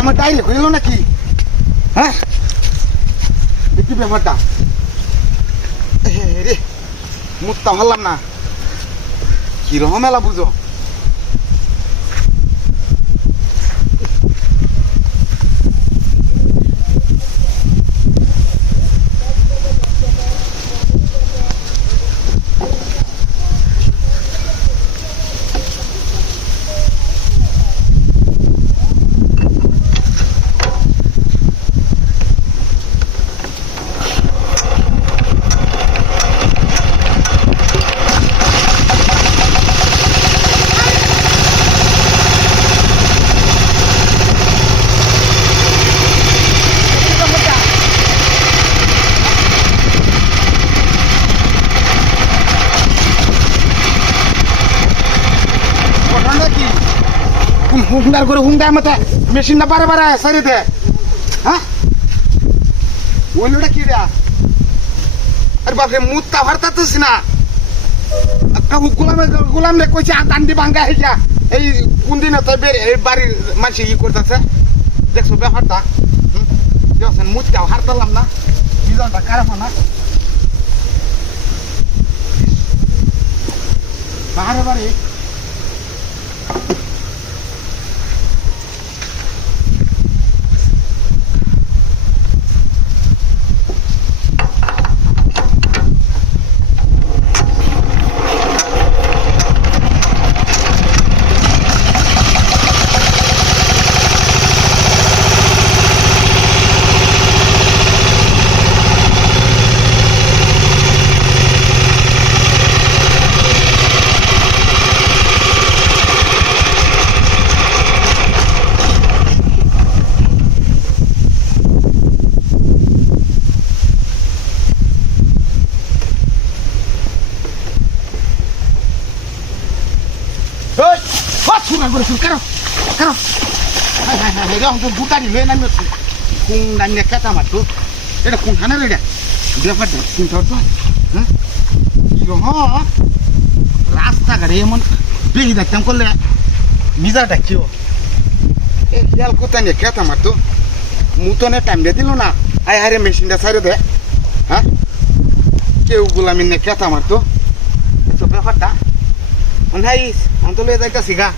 আমার ডাইরেক্ট হইল নাকি? হ্যাঁ দেখি ব্যাপারটা রে মুতটা ভাবলাম না কিরকম মেলা বুঝো। হুঙ্গার করে হুঙ্গার মতো মেশিনটা বারে বারে সারি দে। হ্যাঁ ওইটা কি রে? আরে বাপরে মুতটা ভারতাতেছি না। গোলাম রে কইছে দান্ডি ভাঙ্গা হইয়া এই কোন দিন তো এই বাড়ির মানুষ ই করতেছে দেখছো ব্যাপারটা। মুতটা হারতালাম না বিজনটা খারাপ না বারে বারে। বুটারি হয়ে নামি কোন দাঁড়িয়ে কেটা মারতো এটা কোনখানে রে ব্যাপারটা চিন্তা করতো। হ্যাঁ রাস্তাঘাটে এমন বেশি দেখতাম করলে মিজাটা কেউ খেয়াল কোথায় নিয়ে কেটা মারতো মুতনে টাইম দিয়ে দিল না। আয় হারে মেশিনটা ছাড়ে দে। হ্যাঁ কেউ গোলামি নিয়ে কেটা মারতো ব্যাপারটা নাই অন্তলে যাইতাছি গা।